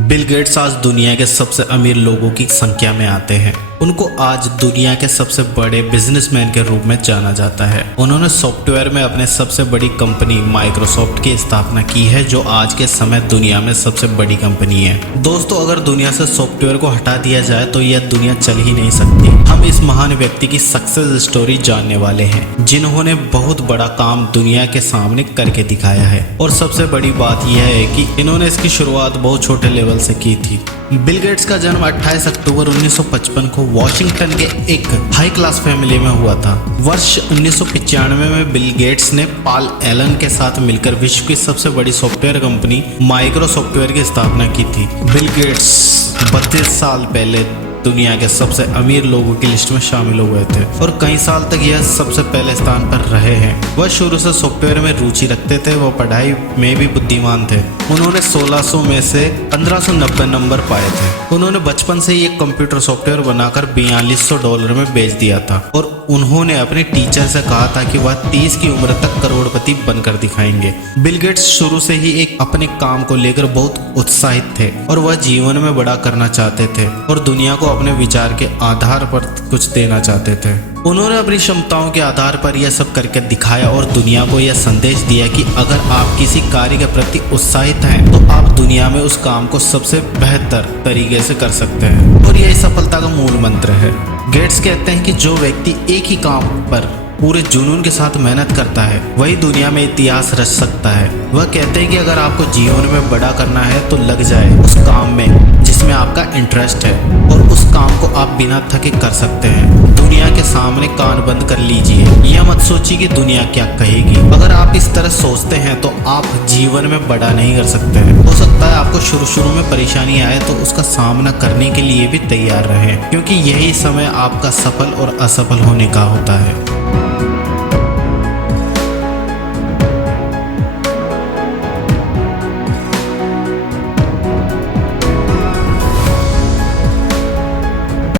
Bill Gates आज दुनिया के सबसे अमीर लोगों की संख्या में आते हैं। उनको आज दुनिया के सबसे बड़े बिजनेसमैन के रूप में जाना जाता है। उन्होंने सॉफ्टवेयर में अपने सबसे बड़ी कंपनी माइक्रोसॉफ्ट की स्थापना की है, जो आज के समय दुनिया में सबसे बड़ी कंपनी है। दोस्तों, अगर दुनिया से सॉफ्टवेयर को हटा दिया जाए तो यह दुनिया चल ही नहीं सकती। हम इस महान व्यक्ति की सक्सेस स्टोरी जानने वाले हैं, जिन्होंने बहुत बड़ा काम दुनिया के सामने करके दिखाया है। और सबसे बड़ी बात यह है कि इन्होंने इसकी शुरुआत बहुत छोटे लेवल से की थी। बिल गेट्स का जन्म 28 अक्टूबर 1955 को वॉशिंगटन के एक हाई क्लास फैमिली में हुआ था। वर्ष 1995 में बिल गेट्स ने पॉल एलन के साथ मिलकर विश्व की सबसे बड़ी सॉफ्टवेयर कंपनी माइक्रोसॉफ्टवेयर की स्थापना की थी। बिल गेट्स 32 साल पहले दुनिया के सबसे अमीर लोगों की लिस्ट में शामिल हुए थे और कई साल तक यह सबसे पहले स्थान पर रहे हैं। वह शुरू से सॉफ्टवेयर में रुचि रखते थे। वह पढ़ाई में भी बुद्धिमान थे। उन्होंने 1600 में से 1590 नंबर पाए थे। उन्होंने बचपन से ही एक कंप्यूटर सॉफ्टवेयर बनाकर $4200 में बेच दिया था और उन्होंने अपने टीचर से कहा था कि वह 30 की उम्र तक करोड़पति बनकर दिखाएंगे। बिल गेट्स शुरू से ही अपने काम को लेकर बहुत उत्साहित थे और वह जीवन में बड़ा करना चाहते थे और दुनिया को अपने विचार के आधार पर कुछ देना चाहते थे। उन्होंने अपनी क्षमताओं के आधार पर यह सब करके दिखाया और दुनिया को यह संदेश दिया कि अगर आप किसी कार्य के प्रति उत्साहित हैं तो आप दुनिया में उस काम को सबसे बेहतर तरीके से कर सकते हैं। और यही सफलता का मूल मंत्र है। गेट्स कहते हैं कि जो व्यक्ति एक ही काम पर पूरे जुनून के साथ मेहनत करता है वही दुनिया में इतिहास रच सकता है। वह कहते हैं कि अगर आपको जीवन में बड़ा करना है तो लग जाए उस काम में जिसमें आपका इंटरेस्ट है और उस काम को आप बिना थके कर सकते हैं। दुनिया के सामने कान बंद कर लीजिए। यह मत सोचिए कि दुनिया क्या कहेगी। अगर आप इस तरह सोचते हैं तो आप जीवन में बड़ा नहीं कर सकते हैं। हो सकता है आपको शुरू में परेशानी आए तो उसका सामना करने के लिए भी तैयार रहें, क्योंकि यही समय आपका सफल और असफल होने का होता है।